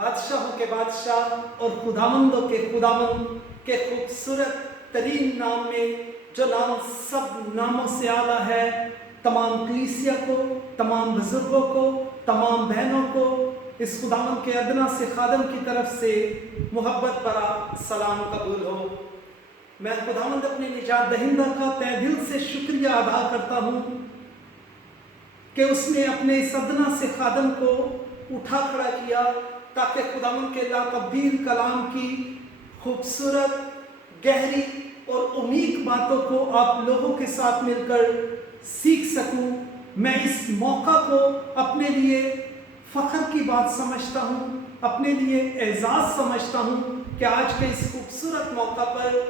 बादशाहों के बादशाह और खुदावंदों के खुदावंद के खूबसूरत तरीन नाम में, जो नाम सब नामों से आला है, तमाम कलीसिया को, तमाम बुजुर्गों को, तमाम बहनों को इस खुदावंद के अदना से खादम की तरफ से मोहब्बत भरा सलाम कबूल हो। मैं खुदावंद अपने निजात दहिंदा का तहे दिल से शुक्रिया अदा करता हूँ कि उसने अपने इस अदना से खादम को उठा खड़ा किया ताकि खुदावंद के लातब्दील कलाम की खूबसूरत, गहरी और उम्मीद बातों को आप लोगों के साथ मिलकर सीख सकूं। मैं इस मौका को अपने लिए फ़ख्र की बात समझता हूं, अपने लिए एजाज़ समझता हूं कि आज के इस खूबसूरत मौका पर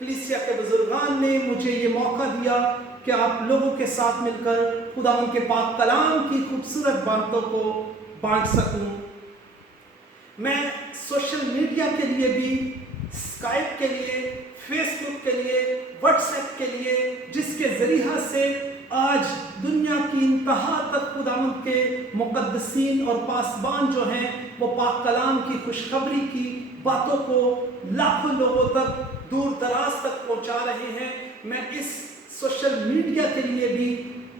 कलीसिया के बुजुर्गान ने मुझे ये मौका दिया कि आप लोगों के साथ मिलकर खुदावंद के पाक कलाम की खूबसूरत बातों को बांट सकूं। मैं सोशल मीडिया के लिए भी, स्काइप के लिए, फेसबुक के लिए, व्हाट्सएप के लिए, जिसके ज़रिए से आज दुनिया की इंतहा तक खुदावंद के मुक़द्दसीन और पासबान जो हैं वो पाक कलाम की खुशखबरी की बातों को लाखों लोगों तक, दूर दराज तक पहुंचा रहे हैं। मैं इस सोशल मीडिया के लिए भी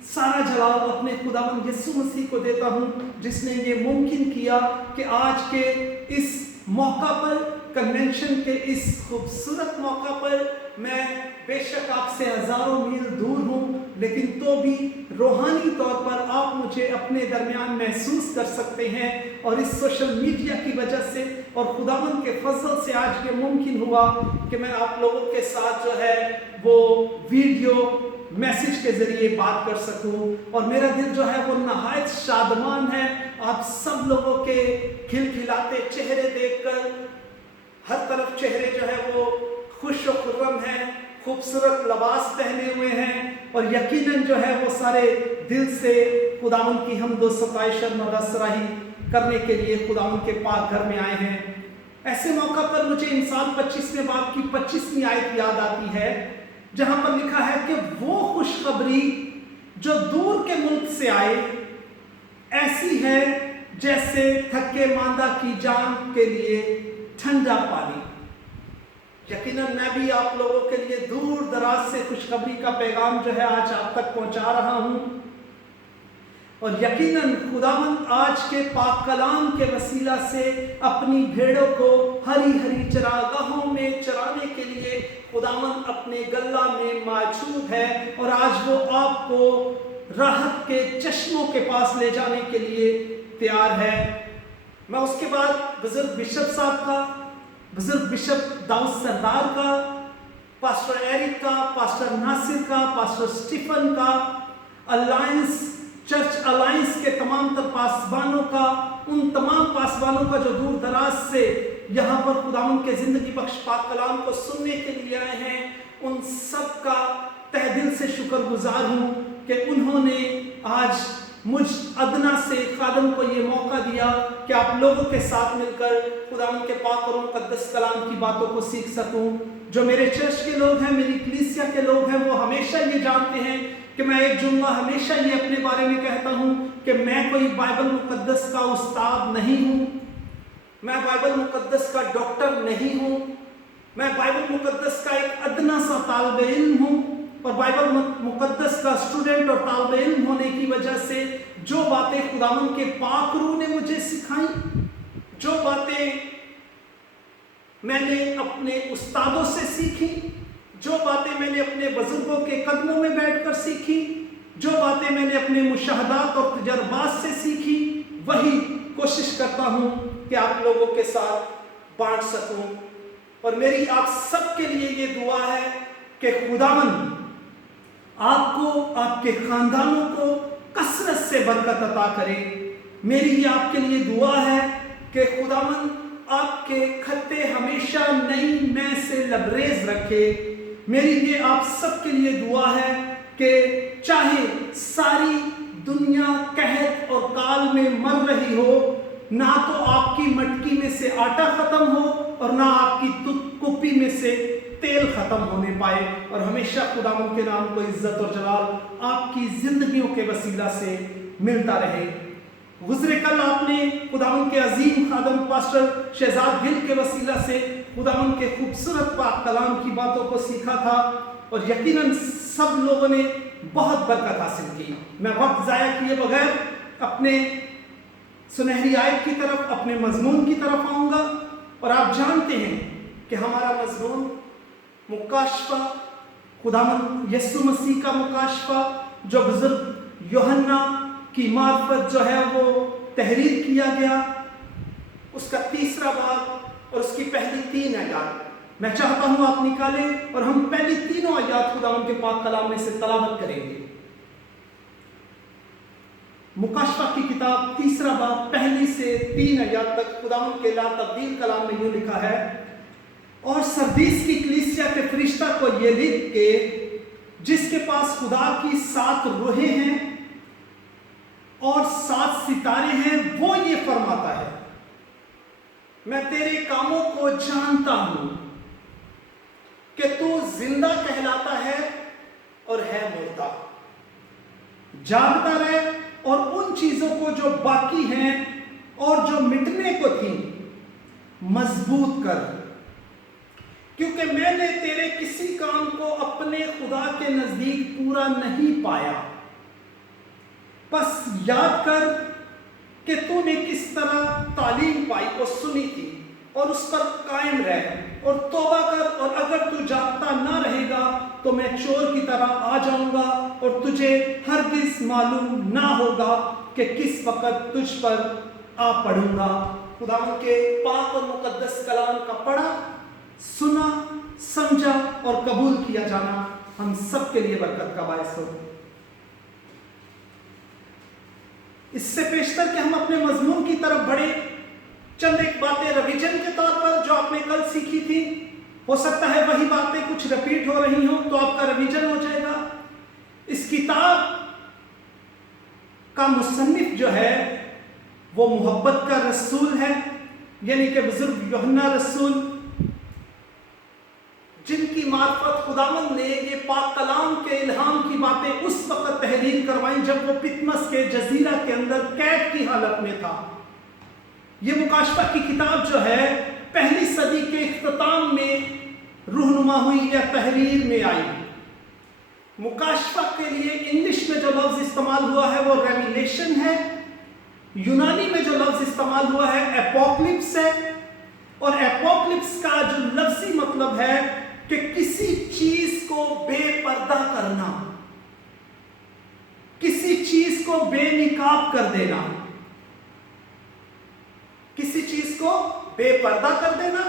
सारा जवाब अपने खुदावंद यीशु मसीह को देता हूं, जिसने ये मुमकिन किया कि आज के इस मौका पर, कन्वेंशन के इस खूबसूरत मौका पर, मैं बेशक आपसे हज़ारों मील दूर हूँ, लेकिन तो भी रूहानी तौर पर आप मुझे अपने दरमियान महसूस कर सकते हैं। और इस सोशल मीडिया की वजह से और खुदावंद के फजल से आज ये मुमकिन हुआ कि मैं आप लोगों के साथ जो है वो वीडियो मैसेज के ज़रिए बात कर सकूं। और मेरा दिल जो है वो नहायत शादमान है आप सब लोगों के खिलखिलाते चेहरे देखकर। हर तरफ चेहरे जो है वो खुश और खुर्रम हैं, खूबसूरत लिबास पहने हुए हैं और यकीनन जो है वो सारे दिल से खुदावंद की हमदो सताइश और मदसराही करने के लिए खुदावंद के पाक घर में आए हैं। ऐसे मौका पर मुझे इंसान 25वें बाब की 25वीं आयत याद आती है, जहां पर लिखा है कि वो खुशखबरी जो दूर के मुल्क से आए ऐसी है जैसे थके मांदा की जान के लिए ठंडा पानी। यकीनन मैं भी आप लोगों के लिए दूर दराज से खुशखबरी का पैगाम जो है आज आप तक पहुंचा रहा हूं। और यकीनन खुदावंद आज के पाक कलाम के वसीला से अपनी भेड़ों को हरी हरी चरागाहों में चराने के लिए खुदावंद अपने गल्ला में मौजूद है और आज वो आपको राहत के चश्मों के पास ले जाने के लिए तैयार है। मैं उसके बाद बुजुर्ग बिशप साहब का, बुजुर्ग बिशप दाऊद सरदार का, पास्टर एरिक का, पास्टर नासिर का, पास्टर स्टीफन का, अलायंस चर्च अलायंस के तमाम तर पासबानों का, उन तमाम पासबानों का जो दूर दराज से यहाँ पर खुदावंद के ज़िंदगी बख्श पाक कलाम को सुनने के लिए आए हैं, उन सब का तहे दिल से शुक्रगुजार हूँ कि उन्होंने आज मुझ अदना से खादम को ये मौका दिया कि आप लोगों के साथ मिलकर खुदावंद के पाक और मुकद्दस कलाम की बातों को सीख सकूं। जो मेरे चर्च के लोग हैं, मेरी कलीसिया के लोग हैं, वो हमेशा ये जानते हैं कि मैं एक जुमला हमेशा ये अपने बारे में कहता हूँ कि मैं कोई बाइबल मुकद्दस का उस्ताद नहीं हूँ, मैं बाइबल मुकद्दस का डॉक्टर नहीं हूँ, मैं बाइबल मुकद्दस का एक अदना सा तालिब इल्म हूँ। और बाइबल मुकद्दस का स्टूडेंट और तालिब इल्म होने की वजह से जो बातें खुदावंद के पाक रूह ने मुझे सिखाई, जो बातें मैंने अपने उस्तादों से सीखी, जो बातें मैंने अपने बुजुर्गों के कदमों में बैठकर सीखी, जो बातें मैंने अपने मुशाहदात और तजर्बात से सीखी, वही कोशिश करता हूँ कि आप लोगों के साथ बांट सकूँ। और मेरी आप सबके लिए ये दुआ है कि खुदावंद आपको, आपके खानदानों को कसरत से बरकत अता करे। मेरी ये आपके लिए दुआ है कि खुदावंद आपके खत्ते हमेशा नई मै से लबरेज रखे। मेरी ये आप सबके लिए दुआ है कि चाहे सारी दुनिया कहत और काल में मर रही हो, ना तो आपकी मटकी में से आटा खत्म हो और ना आपकी कुप्पी में से तेल खत्म होने पाए, और हमेशा खुदावंद के नाम को इज्जत और जलाल आपकी जिंदगियों के वसीला से मिलता रहे। गुज़रे कल आपने खुदावंद के अजीम खादम पास्टर शहजाद गिल के वसीला से खुदावंद के खूबसूरत पाक कलाम की बातों को सीखा था, और यकीनन सब लोगों ने बहुत बरकत हासिल की। मैं वक्त ज़ाया किए बगैर अपने सुनहरी आयत की तरफ, अपने मजमून की तरफ आऊँगा। और आप जानते हैं कि हमारा मजमून मुकाशफा, खुदावंद यीशु मसीह का मुकाशफा, जो बुजुर्ग यूहन्ना की मार्फत जो है वो तहरीर किया गया, उसका तीसरा बाब और उसकी पहली 3 आयत मैं चाहता हूं आप निकालें और हम पहली तीनों आयत खुदावंद के पाक कलाम में से तलावत करेंगे। मुकाशफा की किताब तीसरा बाब पहली से 3 आयत तक खुदावंद के ला तब्दील कलाम में यूं लिखा है, और सरदीस की कलीसिया के फरिश्ता को ये लिख के, जिसके पास खुदा की 7 रूहें हैं और 7 सितारे हैं, वो ये फरमाता है, मैं तेरे कामों को जानता हूं कि तू जिंदा कहलाता है और है मुर्दा। जागता रहे और उन चीजों को जो बाकी हैं और जो मिटने को थी मजबूत कर, क्योंकि मैंने तेरे किसी काम को अपने खुदा के नजदीक पूरा नहीं पाया। बस याद कर कि तूने किस तरह तालीम पाई और सुनी थी, और उस पर कायम रह और तौबा कर, और अगर तू जागता ना रहेगा तो मैं चोर की तरह आ जाऊंगा और तुझे हरगिज मालूम ना होगा कि किस वक्त तुझ पर आ पड़ूंगा। खुदावंद के पाक और मुकद्दस कलाम का पढ़ा, सुना, समझा और कबूल किया जाना हम सब के लिए बरकत का बायस हो। इससे पेशतर कि हम अपने मजमून की तरफ बढ़े, चंद एक बातें रिवीजन के तौर पर जो आपने कल सीखी थी, हो सकता है वही बातें कुछ रिपीट हो रही हो तो आपका रिवीजन हो जाएगा। इस किताब का मुसन्निफ जो है वो मोहब्बत का रसूल है, यानी कि बुजुर्ग यूहन्ना रसूल, जिनकी मार्फत खुदावंद ने ये पाक कलाम के इल्हाम की बातें उस वक्त तहरीर करवाई जब वो पितमस के जजीरा के अंदर कैद की हालत में था। ये मुकाशफा की किताब जो है पहली सदी के इख्तिताम में रूहनुमा हुई या तहरीर में आई। मुकाशफा के लिए इंग्लिश में जो लफ्ज इस्तेमाल हुआ है वो रेवलेशन है, यूनानी में जो लफ्ज इस्तेमाल हुआ है एपोक्लिप्स है, और एपोक्लिप्स का जो लफ्जी मतलब है कि किसी चीज को बेपर्दा करना, किसी चीज को बेनिकाब कर देना, किसी चीज को बेपर्दा कर देना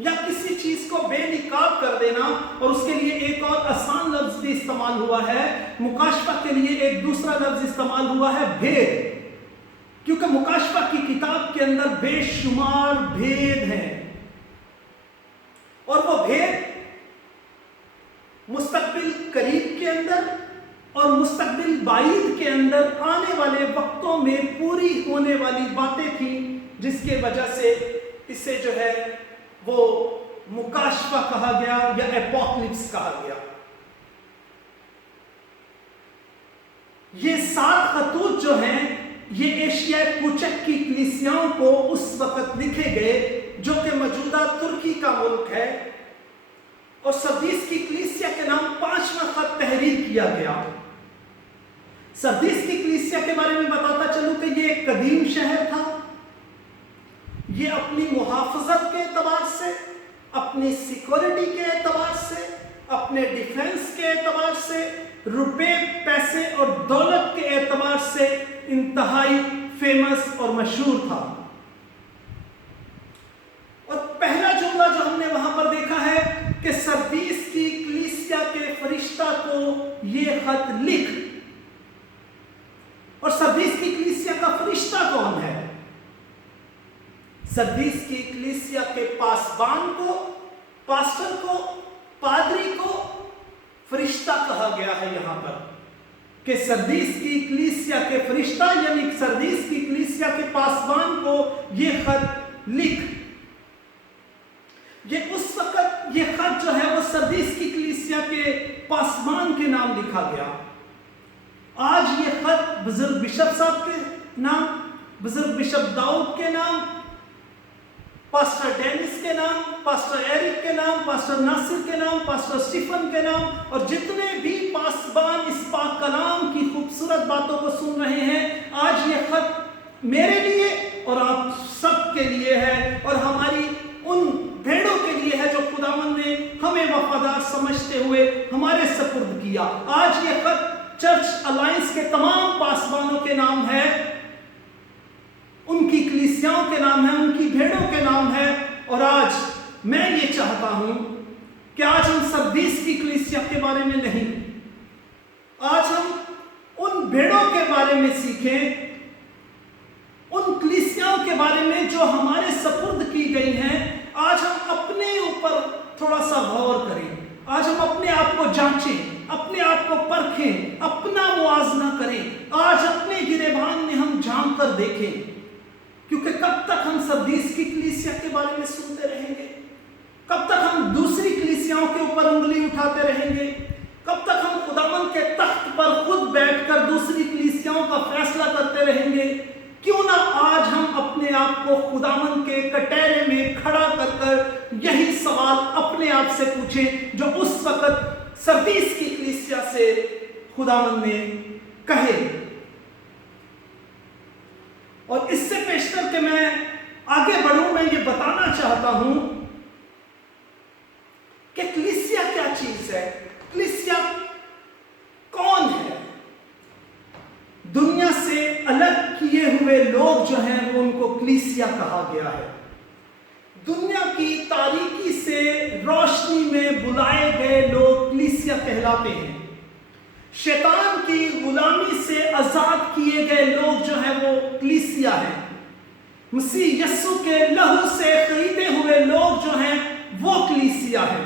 या किसी चीज को बेनिकाब कर देना। और उसके लिए एक और आसान लफ्ज भी इस्तेमाल हुआ है, मुकाशफा के लिए एक दूसरा लफ्ज इस्तेमाल हुआ है भेद, क्योंकि मुकाशफा की किताब के अंदर बेशुमार भेद हैं, और वो भेद मुस्तकबिल करीब के अंदर और मुस्तकबिल बाईद के अंदर आने वाले वक्तों में पूरी होने वाली बातें थी, जिसके वजह से इसे जो है वो मुकाशफा कहा गया या एपोक्लिप्स कहा गया। ये 7 खतूत जो हैं ये एशिया पूचक की कलीसियाओं को उस वक्त लिखे गए जो कि मौजूदा तुर्की का मुल्क है, और सरदीस की कलीसिया के नाम 5वां खत तहरीर किया गया। सरदीस की कलीसिया के बारे में बताता चलूं कि ये एक कदीम शहर था। ये अपनी मुहाफजत के एतबार से, अपनी सिक्योरिटी के एतबार से, अपने डिफेंस के एतबार से, रुपए पैसे और दौलत के एतबार से इंतहाई फेमस और मशहूर था। और पहला जुमला जो हमने वहां पर देखा है कि सरदीस की कलीसिया के फरिश्ता को ये खत लिख, और सरदीस की कलीसिया का फरिश्ता कौन है? सरदीस की कलीसिया के पासबान को, पास्टर को, पादरी को फरिश्ता कहा गया है यहां पर, कि सरदीस की कलीसिया के फरिश्ता यानी सरदीस की कलीसिया के पासबान को ये खत लिख। ये उस वक्त ये खत जो है वो सरदीस की कलीसिया के पासबान के नाम लिखा गया। आज ये खत बुजुर्ग बिशप साहब के नाम बुजुर्ग बिशप दाऊद के नाम, पास्टर डेनिस के नाम, पास्टर एरिक के नाम, पास्टर नासिर के नाम, पास्टर स्टीफन के नाम, और जितने भी पासबान इस पाक कलाम की खूबसूरत बातों को सुन रहे हैं, आज ये खत मेरे लिए और आप सब के लिए है, और हमारी उन भेड़ों के लिए है जो खुदावंद ने हमें वफादार समझते हुए हमारे सपुर्द किया। आज ये खत चर्च अलायंस के तमाम पासबानों के नाम है, उनकी कलीसियाओं के नाम है, उनकी भेड़ों के नाम है। और आज मैं ये चाहता हूं कि आज हम सर्दीस की कलीसिया के बारे में नहीं, आज हम उन भेड़ों के बारे में सीखें, उन कलीसियाओं के बारे में जो हमारे सपुर्द की गई हैं। आज हम अपने ऊपर थोड़ा सा गौर करें, आज हम अपने आप को जांचें, अपने आप को परखें, अपना मुआजना करें, आज अपने गिरेबान में हम झांक कर देखें, क्योंकि कब तक हम सर्दीस की कलीसिया के बारे में सुनते रहेंगे? कब तक हम दूसरी कलीसियाओं के ऊपर उंगली उठाते रहेंगे? कब तक हम खुदावंद के तख्त पर खुद बैठकर दूसरी कलीसियाओं का फैसला करते रहेंगे? क्यों ना आज हम अपने आप को खुदावंद के कटहरे में खड़ा कर कर यही सवाल अपने आप से पूछें जो उस वक्त सर्दीस की कलीसिया से खुदावंद ने कहे। और इससे पेश करके मैं आगे बढ़ूं, मैं ये बताना चाहता हूं कि कलीसिया क्या चीज है, कलीसिया कौन है। दुनिया से अलग किए हुए लोग जो हैं वो उनको कलीसिया कहा गया है। दुनिया की तारीकी से रोशनी में बुलाए गए लोग कलीसिया कहलाते हैं। शैतान की गुलामी से आजाद किए गए लोग जो हैं वो कलीसिया है। मसीह यस्सु के लहू से खरीदे हुए लोग जो हैं वो कलीसिया है।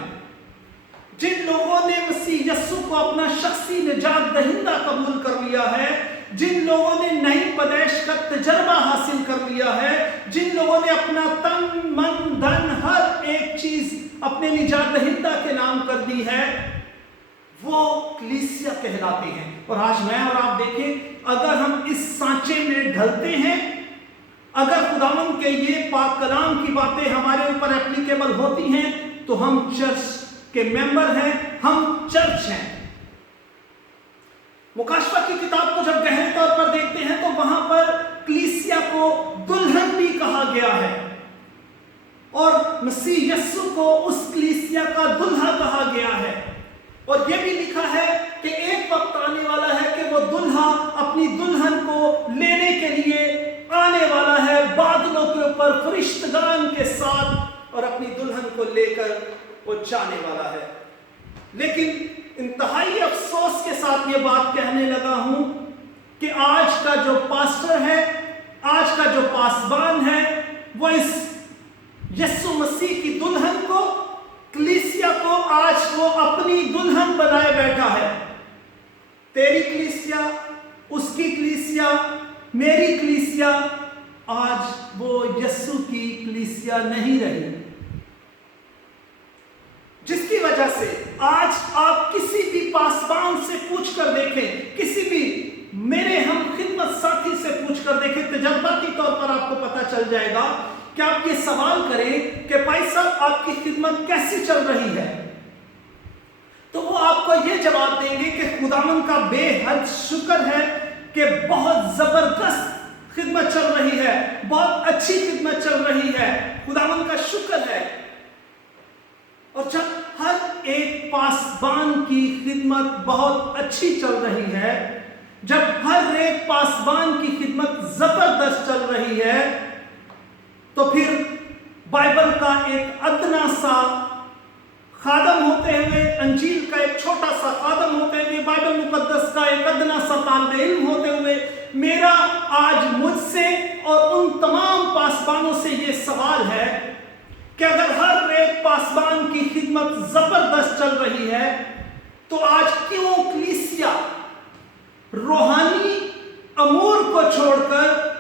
जिन लोगों ने मसीह यस्सु को अपना शख्सी निजात दहिंदा कबूल कर लिया है, जिन लोगों ने नई पैदाइश का तजर्बा हासिल कर लिया है, जिन लोगों ने अपना तन मन धन हर एक चीज अपने निजात दहिंदा के नाम कर दी है, वो कलीसिया कहलाते हैं। और आज मैं और आप देखें, अगर हम इस सांचे में ढलते हैं, अगर खुदावंद के ये पाक कलाम की बातें हमारे ऊपर एप्लीकेबल होती हैं, तो हम चर्च के मेंबर हैं, हम चर्च हैं। मुकाशवा की किताब को जब गहरे तौर पर देखते हैं तो वहां पर कलीसिया को दुल्हन भी कहा गया है, और मसीह यस्सु को उस कलीसिया का दुल्हा कहा गया है। और यह भी लिखा है कि एक वक्त आने वाला है कि वो दुल्हा अपनी दुल्हन को लेने के लिए आने वाला है बादलों के ऊपर फरिश्तगान के साथ, और अपनी दुल्हन को लेकर वो जाने वाला है। लेकिन इंतहाई अफसोस के साथ ये बात कहने लगा हूं कि आज का जो पास्टर है, आज का जो पासबान है, वो इस यस्सु मसीह की दुल्हन को, कलीसिया को आज वो अपनी दुल्हन बनाए बैठा है। तेरी कलीसिया, उसकी कलीसिया, मेरी कलीसिया, आज वो यस्सु की कलीसिया नहीं रही। जिसकी वजह से आज आप किसी भी पासबान से पूछ कर देखें, किसी भी मेरे हम खिदमत साथी से पूछ कर देखें, तजर्बाती तौर पर आपको पता चल जाएगा कि आप ये सवाल करें कि भाई साहब आपकी खिदमत कैसी चल रही है, तो वो आपको ये जवाब देंगे कि खुदावंद का बेहद शुक्र है कि बहुत जबरदस्त खिदमत चल रही है, बहुत अच्छी खिदमत चल रही है, खुदावंद का शुक्र है। और जब हर एक पासबान की खिदमत बहुत अच्छी चल रही है, जब हर एक पासबान की खिदमत जबरदस्त चल रही है, तो फिर बाइबल का एक अदना सा खादम होते हुए, अंजील का एक छोटा सा खादम होते हुए, बाइबल मुकद्दस का एक अदना सा तालिब इल्म होते हुए, मेरा आज मुझसे और उन तमाम पासबानों से ये सवाल है कि अगर हर एक पासबान की खिदमत जबरदस्त चल रही है, तो आज क्यों कलीसिया रूहानी अमूर को छोड़कर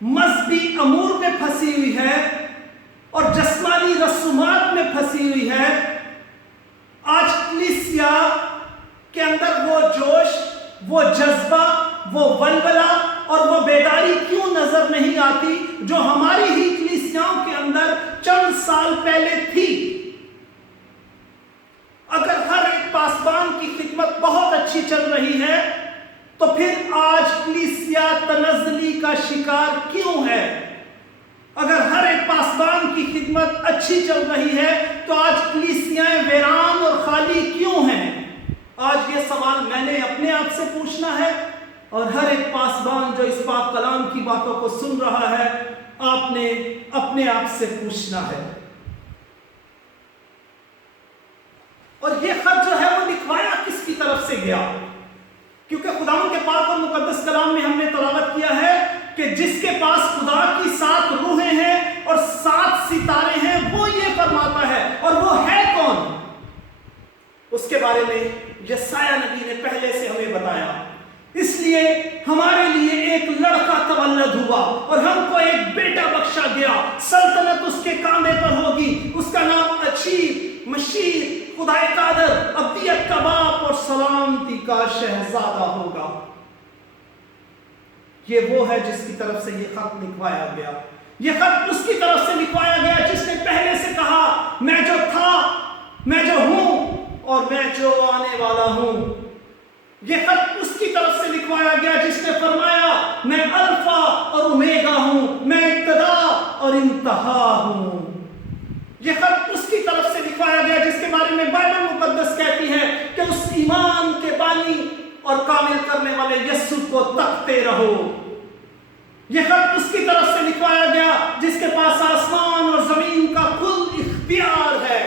मजहबी अमूर में फंसी हुई है और जस्मानी रसूमात में फंसी हुई है? आज कलीसिया के अंदर वो जोश, वो जज्बा, وہ ولولہ اور وہ بیداری کیوں نظر نہیں آتی جو ہماری ہی کلیسیاؤں کے اندر چند سال پہلے تھی؟ اگر ہر ایک پاسبان کی خدمت بہت اچھی چل رہی ہے تو پھر آج کلیسیا تنزلی کا شکار کیوں ہے؟ اگر ہر ایک پاسبان کی خدمت اچھی چل رہی ہے تو آج کلیسیائیں ویران اور خالی کیوں ہیں؟ آج یہ سوال میں نے اپنے آپ سے پوچھنا ہے، اور ہر ایک پاسبان جو اس پاک کلام کی باتوں کو سن رہا ہے، آپ نے اپنے آپ سے پوچھنا ہے۔ اور یہ خط جو ہے وہ لکھوایا کس کی طرف سے گیا؟ کیونکہ خداوند کے پاک اور مقدس کلام میں ہم نے تلاوت کیا ہے کہ جس کے پاس خدا کی 7 روحیں ہیں اور 7 ستارے ہیں وہ یہ فرماتا ہے، اور وہ ہے کون؟ اس کے بارے میں یسایہ نبی نے پہلے سے ہمیں بتایا۔ اس لیے ہمارے لیے ایک لڑکا تولد ہوا اور ہم کو ایک بیٹا بخشا گیا، سلطنت اس کے کاندھے پر ہوگی، اس کا نام عجیب، مشیر، خدائے قادر، ابدیت کا باپ اور سلامتی کا شہزادہ ہوگا۔ یہ وہ ہے جس کی طرف سے یہ خط لکھوایا گیا۔ یہ خط اس کی طرف سے لکھوایا گیا جس نے پہلے سے کہا، میں جو تھا، میں جو ہوں اور میں جو آنے والا ہوں۔ یہ خط اس کی طرف سے لکھوایا گیا جس نے فرمایا، میں الفا اور اومیگا ہوں، میں ابتدا اور انتہا ہوں۔ یہ خط اس کی طرف سے لکھوایا گیا جس کے بارے میں بائبل مقدس کہتی ہے کہ اس ایمان کے بانی اور کامل کرنے والے یسوع کو تکتے رہو۔ یہ خط اس کی طرف سے لکھوایا گیا جس کے پاس آسمان اور زمین کا کل اختیار ہے۔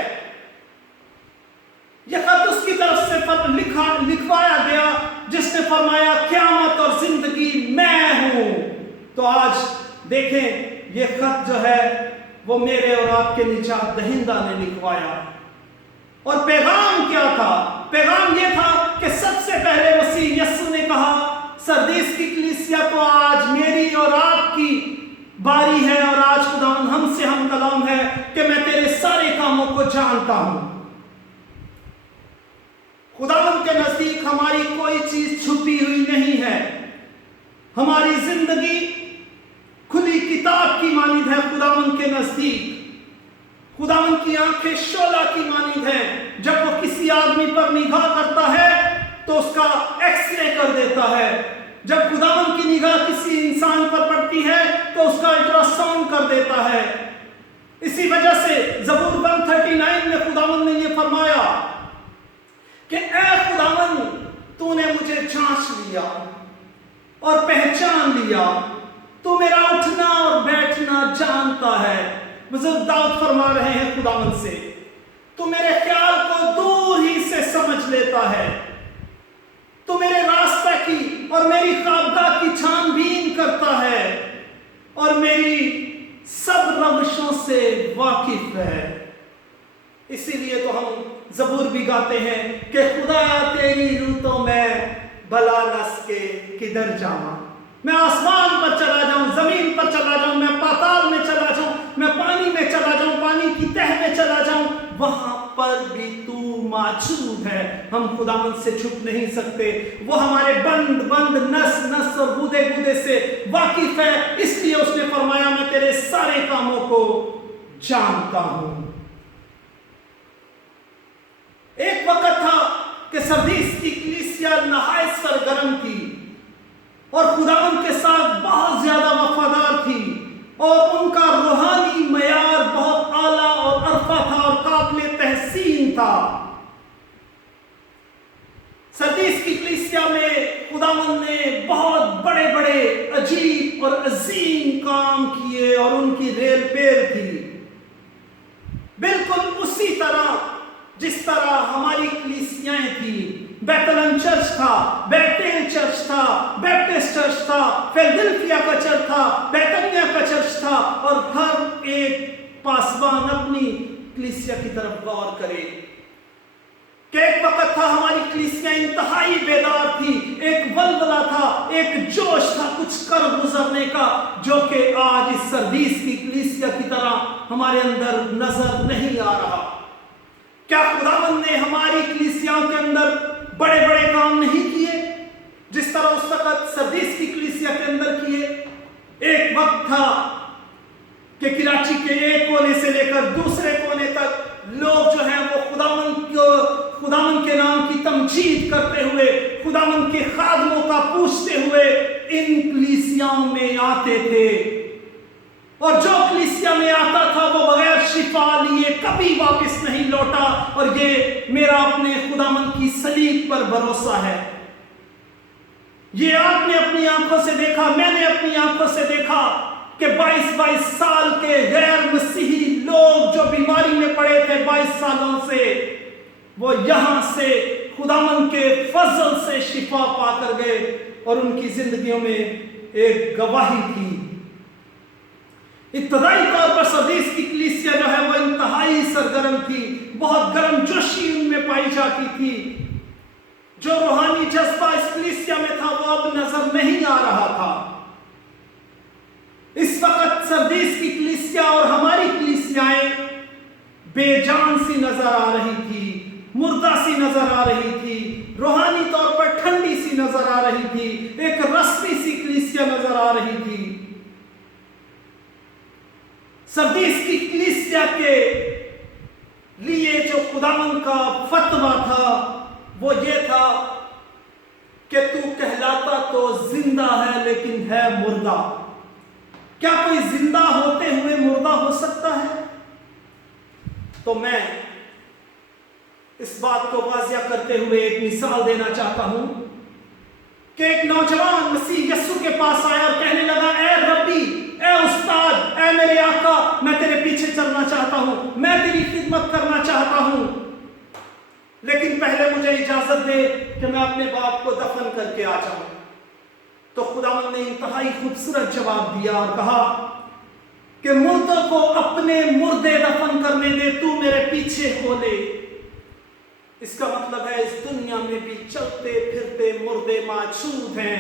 یہ خط اس کی طرف سے لکھوایا گیا جس نے فرمایا، قیامت اور زندگی میں ہوں۔ تو آج دیکھیں، یہ خط جو ہے وہ میرے اور آپ کے نجات دہندہ نے لکھوایا۔ اور پیغام کیا تھا؟ پیغام یہ تھا کہ سب سے پہلے مسیح یسوع نے کہا، سردیس کی کلیسیا کو آج میری اور آپ کی باری ہے، اور آج خداوند ہم سے ہم کلام ہے کہ میں تیرے سارے کاموں کو جانتا ہوں۔ خداوند کے نزدیک ہماری کوئی چیز چھپی ہوئی نہیں ہے۔ ہماری زندگی کھلی کتاب کی مانند ہے خداوند کے نزدیک۔ خداوند کی آنکھیں شعلہ کی مانند ہیں، جب وہ کسی آدمی پر نگاہ کرتا ہے تو اس کا ایکس رے کر دیتا ہے۔ جب خداوند کی نگاہ کسی انسان پر پڑتی ہے تو اس کا الٹرا ساؤنڈ کر دیتا ہے۔ اسی وجہ سے زبور 139 میں خداوند نے یہ فرمایا کہ اے خداوند، تو نے مجھے جانچ لیا اور پہچان لیا، تو میرا اٹھنا اور بیٹھنا جانتا ہے۔ بزرگ داؤد فرما رہے ہیں خداوند سے، تو میرے خیال کو دور ہی سے سمجھ لیتا ہے، تو میرے راستہ کی اور میری خوابگاہ کی چھان بین کرتا ہے، اور میری سب روشوں سے واقف ہے۔ اسی لیے تو ہم زبور بھی گاتے ہیں کہ خدا تیری روتوں میں بلا نس کے کدھر جاواں۔ میں آسمان پر چلا جاؤں، زمین پر چلا جاؤں، میں پاتال میں چلا جاؤں، میں پانی میں چلا جاؤں، پانی کی تہ میں چلا جاؤں، وہاں پر بھی تو موجود ہے۔ ہم خداوند سے چھپ نہیں سکتے۔ وہ ہمارے بند نس نس اور گودے گودے سے واقف ہے، اس لیے اس نے فرمایا، میں تیرے سارے کاموں کو جانتا ہوں۔ ایک وقت تھا کہ سردیس کی کلیسیا نہایت سرگرم تھی اور خداوند کے ساتھ بہت زیادہ وفادار تھی، اور ان کا روحانی معیار بہت اعلیٰ اور عرفہ تھا اور قابل تحسین تھا۔ سردیس کی کلیسیا میں خداوند نے بہت بڑے بڑے عجیب اور عظیم کام کیے، اور ان کی ریل پیر تھی بالکل اسی طرح جس طرح ہماری کلیسیاں تھیں۔ بیتلہم چرچ تھا، بیتیل چرچ تھا، بیپٹسٹ چرچ تھا، فیلڈلفیا کا چرچ تھا، بیتنیا کا چرچ تھا، اور ہر ایک پاسبان اپنی کلیسیا کی طرف غور کرے کہ ایک وقت تھا ہماری کلیسیا انتہائی بیدار تھی، ایک ولولہ تھا، ایک جوش تھا کچھ کر گزرنے کا، جو کہ آج اس سردیس کی کلیسیا کی طرح ہمارے اندر نظر نہیں آ رہا۔ کیا خداوند نے ہماری کلیسیاؤں کے اندر بڑے بڑے کام نہیں کیے؟ جس طرح اس وقت सरदीस की कलीसिया के अंदर किए। एक वक्त था कि कराची के एक कोने से लेकर दूसरे कोने तक लोग जो हैं वो खुदावंद के नाम की तमजीद करते हुए, खुदावंद के खादमों का पूछते हुए इन कलीसियाओं में आते थे। और जो कलीसिया में आता था वो बगैर शिफा लिए कभी वापस नहीं लौटा। और ये मेरा अपने खुदावंद की सलीब पर भरोसा है। ये आपने अपनी आंखों से देखा, मैंने अपनी आंखों से देखा कि 22-22 साल के गैर मसीही लोग जो बीमारी में पड़े थे 22 सालों से, वो यहां से खुदावंद के फजल से शिफा पाकर गए और उनकी जिंदगियों में एक गवाही थी। इब्तदाई तौर पर सरदीस की कलीसिया जो है वो इंतहाई सरगर्म थी, बहुत गर्म जोशी उनमें पाई जाती थी। जो रूहानी जज्बा इस कलीसिया में था वो अब नजर नहीं आ रहा था। इस वक्त सरदीस की कलीसिया और हमारी कलीसियाएं बेजान सी नजर आ रही थी, मुर्दा सी नजर आ रही थी, रूहानी तौर पर ठंडी सी नजर आ रही थी, एक रस्मी सी कलीसिया नजर आ रही थी। सरदीस की कलीसिया के लिए जो खुदावंद का फतवा था वो ये था कि तू कहलाता तो जिंदा है लेकिन है मुर्दा। क्या कोई जिंदा होते हुए मुर्दा हो सकता है? तो मैं इस बात को वाज़िया करते हुए एक मिसाल देना चाहता हूं कि एक नौजवान मसीह यस्सु के पास आया और कहने लगा, ए रब्बी, ए उस्ताद, ए मेरे आका, मैं तेरे पीछे चलना चाहता हूं, मैं तेरी खिदमत करना चाहता हूं, लेकिन पहले मुझे इजाजत दे कि मैं अपने बाप को दफन करके आ जाऊं। तो खुदावंद ने इंतहाई खूबसूरत जवाब दिया और कहा कि मुर्दों को अपने मुर्दे दफन करने दे, तू मेरे पीछे हो ले। इसका मतलब है इस दुनिया में भी चलते फिरते मुर्दे मौजूद हैं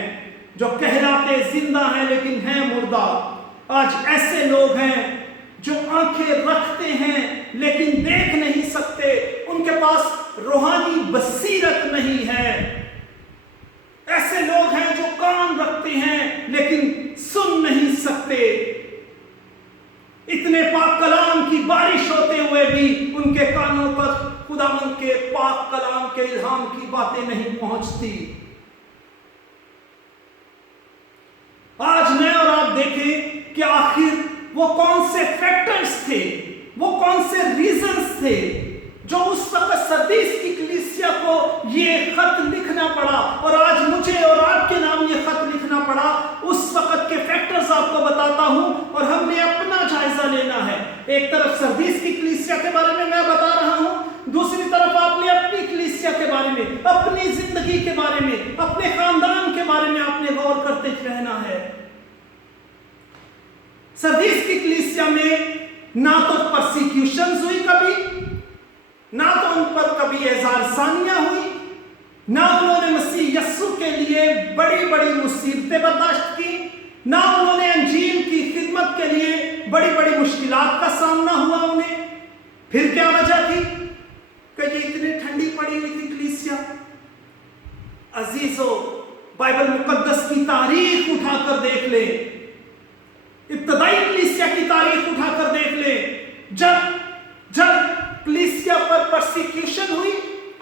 जो कहलाते जिंदा हैं लेकिन हैं मुर्दा। आज ऐसे लोग हैं जो आंखें रखते हैं लेकिन देख नहीं सकते, उनके पास रूहानी बसीरत नहीं है। ऐसे लोग हैं जो कान रखते हैं लेकिन सुन नहीं सकते। इतने पाक कलाम की बारिश होते हुए भी उनके कानों तक खुदावंद के पाक कलाम के इल्हाम की बातें नहीं पहुंचती। आज मैं और आप देखें कि आखिर वो कौन से फैक्टर्स थे, वो कौन से रीजंस थे जो उस वक्त सरदीस की कलीसिया को ये खत लिखना पड़ा और आज मुझे और आपके नाम ये खत लिखना पड़ा। उस वक्त के फैक्टर्स आपको बताता हूं और हमने अपना जायजा लेना है। एक तरफ सरदीस की कलीसिया के बारे में मैं बता रहा हूं, दूसरी तरफ आपने अपनी कलीसिया के बारे में, अपनी जिंदगी के बारे में, अपने खानदान के बारे में आपने गौर करते रहना है। सरदीस की कलीसिया में ना तो परसिक्यूशंस हुई कभी, ना तो उन पर कभी एजारसानियां हुई, ना उन्होंने मसीह यस्सु के लिए बड़ी बड़ी मुसीबतें बर्दाश्त की, ना उन्होंने अंजील की खिदमत के लिए बड़ी बड़ी मुश्किलात का सामना हुआ उन्हें। फिर क्या वजह थी कि ये इतनी ठंडी पड़ी हुई थी कलीसिया? अजीजों, बाइबल मुकद्दस की तारीख उठाकर देख ले, इब्तदाई कलीसिया की तारीख उठाकर देख ले। जब कलीसिया पर परसिक्यूशन हुई,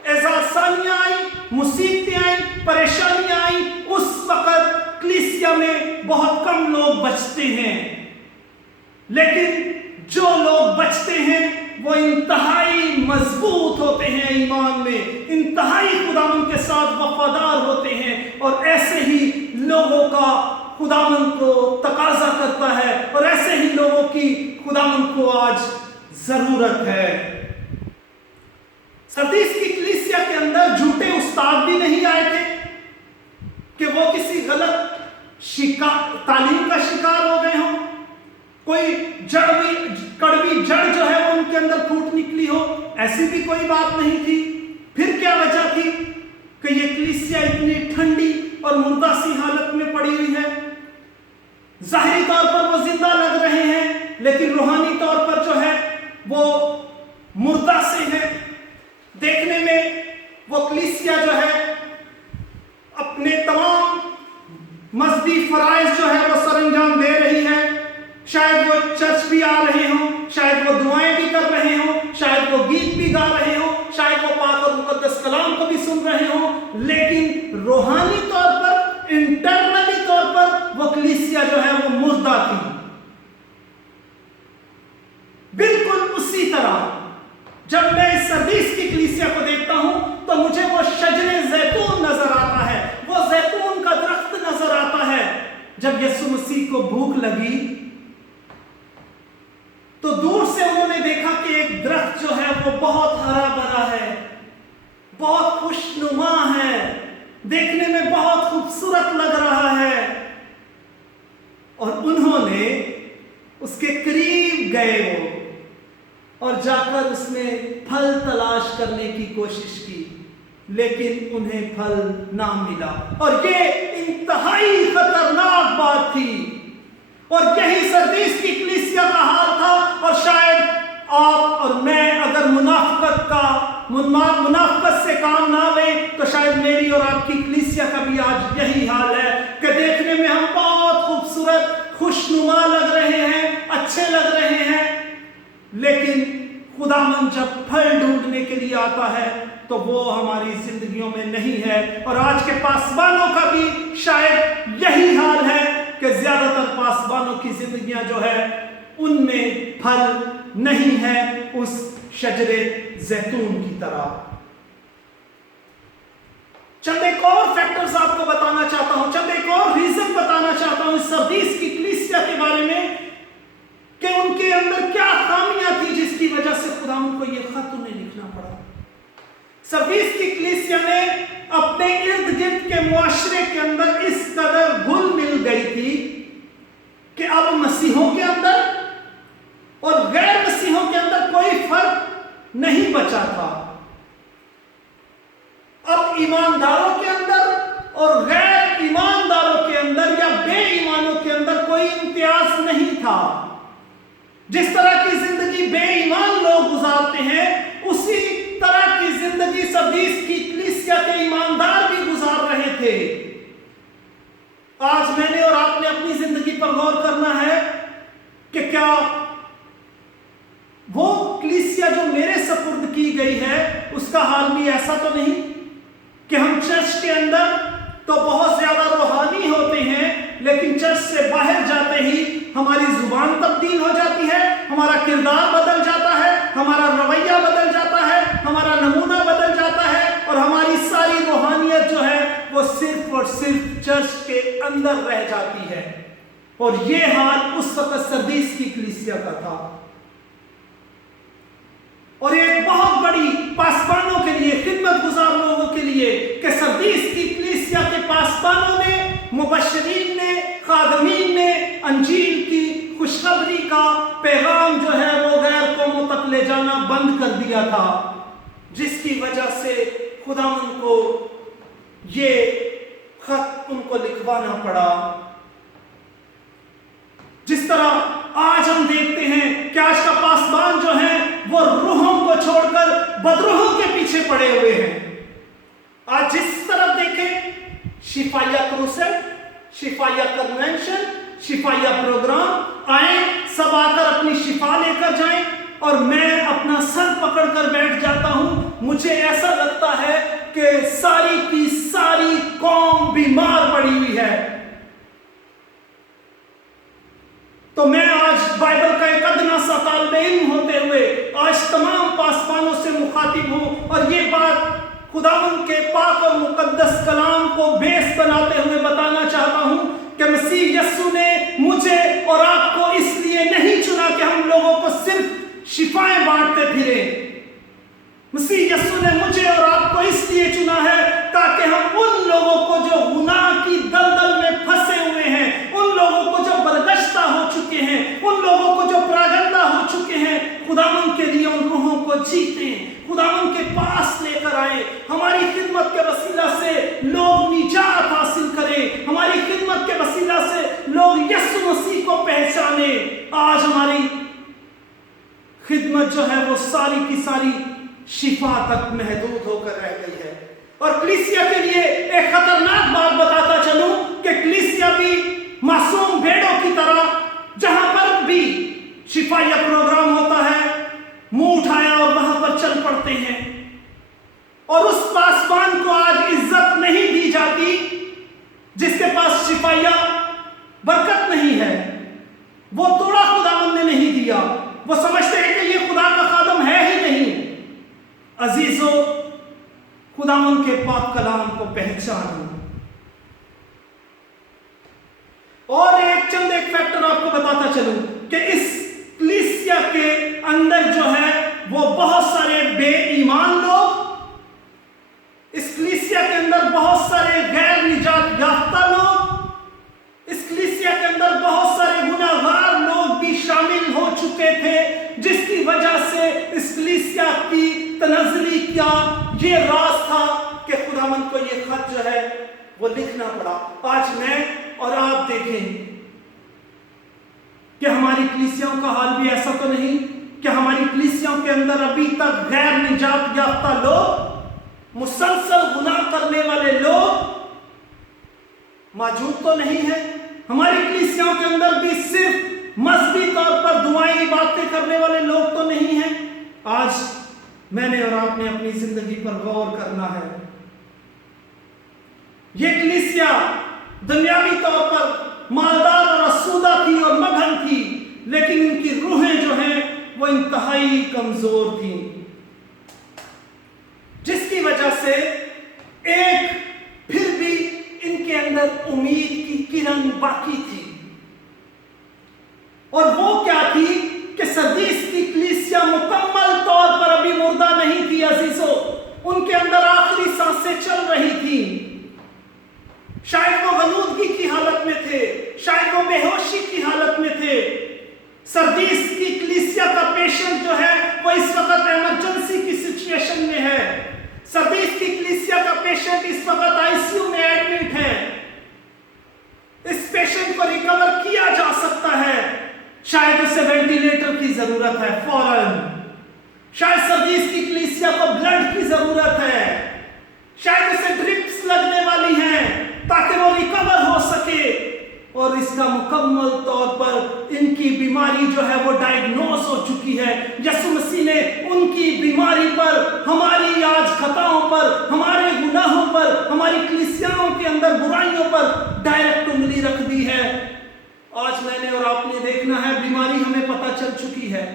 एजारसानियां आई, मुसीबतें आई, परेशानियां आई, उस वक्त कलीसिया में बहुत कम लोग बचते हैं। लेकिन जो लोग बचते हैं वो इंतहाई मजबूत होते हैं ईमान में, इंतहाई खुदावंद के साथ वफादार होते हैं। और ऐसे ही लोगों का खुदावंद को तकाजा करता है और ऐसे ही लोगों की खुदावंद को आज जरूरत है। सरदीस की कलीसिया के अंदर झूठे उस्ताद भी नहीं आए थे कि वो किसी गलत तालीम का शिकार हो गए हों, कोई कड़वी जड़ जो है वो उनके अंदर फूट निकली हो, ऐसी भी कोई बात नहीं थी। फिर क्या वजह थी कि ये कलीसिया इतनी ठंडी और मुर्दा सी हालत में पड़ी हुई है? जाहिरी तौर पर वो जिंदा लग रहे हैं लेकिन रूहानी तौर पर जो है वो मुर्दा से है। देखने में वो कलीसिया जो है अपने तमाम مذہبی فرائض جو ہے وہ سر انجام دے رہی ہے، شاید وہ چرچ بھی آ رہے ہوں، شاید وہ دعائیں بھی کر رہے ہوں، شاید وہ گیت بھی گا رہے ہوں، شاید وہ پاک اور مقدس کلام کو بھی سن رہے ہوں، لیکن روحانی طور پر، انٹرنلی طور پر وہ کلیسیا جو ہے وہ مردہ تھی۔ بالکل اسی طرح جب میں اس سردیس کی کلیسیا کو دیکھتا ہوں تو مجھے وہ شجر زیتون نظر آتا ہے، وہ زیتون کا درخت نظر آتا ہے۔ جب یسوع مسیح کو بھوک لگی تو دور سے انہوں نے دیکھا کہ ایک درخت جو ہے وہ بہت ہرا بھرا ہے، بہت خوشنما ہے، دیکھنے میں بہت خوبصورت لگ رہا ہے، اور انہوں نے اس کے قریب گئے وہ اور جا کر اس میں پھل تلاش کرنے کی کوشش کی، لیکن انہیں پھل نہ ملا، اور یہ انتہائی خطرناک بات تھی، اور یہی سردیس کی کلیسیا کا حال تھا۔ اور شاید آپ اور میں اگر منافقت سے کام نہ لیں تو شاید میری اور آپ کی کلیسیا کا بھی آج یہی حال ہے کہ دیکھنے میں ہم بہت خوبصورت، خوشنما لگ رہے ہیں، اچھے لگ رہے ہیں، لیکن خداوند جب پھل ڈھونڈنے کے لیے آتا ہے تو وہ ہماری زندگیوں میں نہیں ہے۔ اور آج کے پاسبانوں کا بھی شاید یہی حال ہے کہ زیادہ تر پاسبانوں کی زندگیاں جو ہے ان میں پھل نہیں ہے اس شجر زیتون کی طرح۔ چند ایک اور فیکٹرز آپ کو بتانا چاہتا ہوں، چند ایک اور ریزن بتانا چاہتا ہوں اس سردیس کی کلیسیا کے بارے میں کہ ان کے اندر کیا خامیاں تھی جس کی وجہ سے خداوند کو یہ خط انہیں لکھنا پڑا۔ سردیس کی کلیسیا نے اپنے ارد گرد کے معاشرے کے اندر اس قدر گھل مل گئی تھی کہ اب مسیحوں کے اندر اور غیر مسیحوں کے اندر کوئی فرق نہیں بچا تھا۔ اب ایمانداروں کے اندر اور غیر ایمانداروں کے اندر یا بے ایمانوں کے اندر کوئی امتیاز نہیں تھا۔ جس طرح کی زندگی بے ایمان لوگ گزارتے ہیں اسی طرح کی زندگی سردیس کی کلیسیا کے ایماندار بھی گزار رہے تھے۔ آج میں نے اور آپ نے اپنی زندگی پر غور کرنا ہے کہ کیا وہ کلیسیا جو میرے سپرد کی گئی ہے اس کا حال بھی ایسا تو نہیں کہ ہم چرچ کے اندر تو بہت زیادہ روحانی ہوتے ہیں، لیکن چرچ سے باہر جاتے ہی ہماری زبان تبدیل ہو جاتی ہے، ہمارا کردار بدل جاتا ہے، ہمارا رویہ بدل جاتا ہے، ہمارا نمونہ بدل جاتا ہے، اور ہماری ساری روحانیت جو ہے وہ صرف اور صرف چرچ کے اندر رہ جاتی ہے۔ اور یہ حال اس وقت سردیس کی کلیسیا کا تھا، اور ایک بہت بڑی پاسبانوں کے لیے، خدمت گزار لوگوں کے لیے کہ سردیس کی کلیسیا کے پاسبانوں نے، مبشرین نے، خادمین نے انجیل کی خوشخبری کا پیغام جو ہے وہ غیر قوموں تک لے جانا بند کر دیا تھا، جس کی وجہ سے خداوند کو یہ خط ان کو لکھوانا پڑا۔ جس طرح آج ہم دیکھتے ہیں کہ آج کا پاسبان جو ہے وہ روحوں کو چھوڑ کر بدروحوں کے پیچھے پڑے ہوئے ہیں۔ آج جس طرف دیکھیں، شفائیہ کروسیڈ، شفائیہ کنونشن، شفائیہ پروگرام آئیں، سب آ کر اپنی شفا لے کر جائیں، اور میں اپنا سر پکڑ کر بیٹھ جاتا ہوں۔ مجھے ایسا لگتا ہے کہ ساری کی ساری قوم بیمار پڑی ہوئی ہے۔ تو میں آج بائبل کا ایک ادنا سا طالب علم ہوتے ہوئے آج تمام پاسبانوں سے مخاطب ہوں، اور یہ بات خداوند کے پاک اور مقدس کلام کو بیس بناتے ہوئے بتانا چاہتا ہوں کہ مسیح یسوع نے مجھے اور آپ کو اس لیے نہیں چنا کہ ہم لوگوں کو صرف شفائیں بانٹتے پھریں۔ مسیح یسوع نے مجھے اور آپ کو اس لیے چنا ہے تاکہ ہم ان لوگوں کو جو گناہ کی دلدل میں پھنسے ہوئے ہیں، ان لوگوں کو جو برگشتہ ہو چکے ہیں، ان لوگوں کو جو پراگندہ ہو چکے ہیں، خداوند کے لیے ان روحوں کو جیتیں، خداوند کے پاس لے کر آئیں، ہماری خدمت کے وسیلہ سے لوگ نجات حاصل کریں، ہماری خدمت کے وسیلہ سے لوگ یسوع مسیح کو پہچانیں۔ آج ہماری خدمت جو ہے وہ ساری کی ساری شفا تک محدود ہو کر رہ گئی ہے۔ اور کلیسیا کے لیے ایک خطرناک بات بتاتا چلوں کہ کلیسیا मासूम भेड़ों की तरह जहां पर भी शिफाइया प्रोग्राम होता है, मुंह उठाया और वहां पर चल पड़ते हैं। और उस पासबान को आज इज्जत नहीं दी जाती जिसके पास शिफाइया बरकत नहीं है। वो तोड़ा खुदावंद ने नहीं दिया, वो समझते हैं कि ये खुदा का खादम है ही नहीं। अजीजों, खुदावंद के पाक कलाम को पहचानो। और चंद एक फैक्टर आपको बताता चलूं कि इस कलीसिया के अंदर जो है वो बहुत सारे बेईमान लोग, इस कलीसिया के अंदर बहुत सारे गैर निजात याफ्ता लोग, इस कलीसिया के अंदर बहुत सारे गुनाहगार लोग भी शामिल हो चुके थे, जिसकी वजह से इस कलीसिया की तनज़्ज़ुली का ये राज था कि खुदावंद को ये खत जो है वो लिखना पड़ा। आज मैं और आप देखें कि हमारी कलीसियाओं का हाल भी ऐसा तो नहीं कि हमारी कलीसियाओं के अंदर अभी तक गैर निजात याफ्ता लोग, मुसलसल गुनाह करने वाले लोग मौजूद तो नहीं है। हमारी कलीसियाओं के अंदर भी सिर्फ मजहबी तौर पर दुआई बातें करने वाले लोग तो नहीं हैं। आज मैंने और आपने अपनी जिंदगी पर गौर करना है। ये कलीसिया दुनियावी तौर पर मालदार और आसूदा थी और मगन थी, लेकिन इनकी रूहें जो हैं वो इंतहाई कमजोर थी, जिसकी वजह से एक फिर भी इनके अंदर उम्मीद की किरण बाकी थी। और वो क्या थी कि सरदीस की कलीसिया मुकम्मल तौर पर अभी मुर्दा नहीं थी अजीजों, उनके अंदर आखिरी सांसें चल रही थी। शायद वो गलूदगी की हालत में थे, शायद वो बेहोशी की हालत में थे। सरदीस की कलीसिया का पेशेंट जो है वो इस वक्त इमरजेंसी की सिचुएशन में है। सरदीस की कलीसिया का पेशेंट इस वक्त आईसीयू में एडमिट है। इस पेशेंट को रिकवर किया जा सकता है, शायद उसे वेंटिलेटर की जरूरत है फौरन, शायद सरदीस की कलीसिया को ब्लड की जरूरत है, शायद उसे ड्रिप्स लगने वाली हैं ताकि वो रिकवर हो सके। और इसका मुकम्मल तौर पर इनकी बीमारी जो है वो डायग्नोस हो चुकी है। यीशु मसीह ने उनकी बीमारी पर, हमारी आज खताओं पर, हमारे गुनाहों पर, हमारी कलीसियाओं के अंदर बुराइयों पर डायरेक्ट उंगली रख दी है। आज मैंने और आपने देखना है, बीमारी हमें पता चल चुकी है।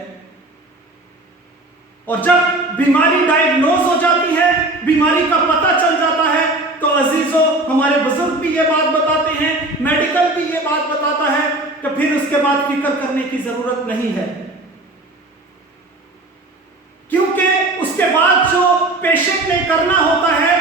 और जब बीमारी डायग्नोस हो जाती है, बीमारी का पता चल जाता है, तो अजीजों हमारे बुजुर्ग भी ये बात बताते हैं, मेडिकल भी ये बात बताता है कि फिर उसके बाद फिक्र करने की जरूरत नहीं है, क्योंकि उसके बाद जो पेशेंट ने करना होता है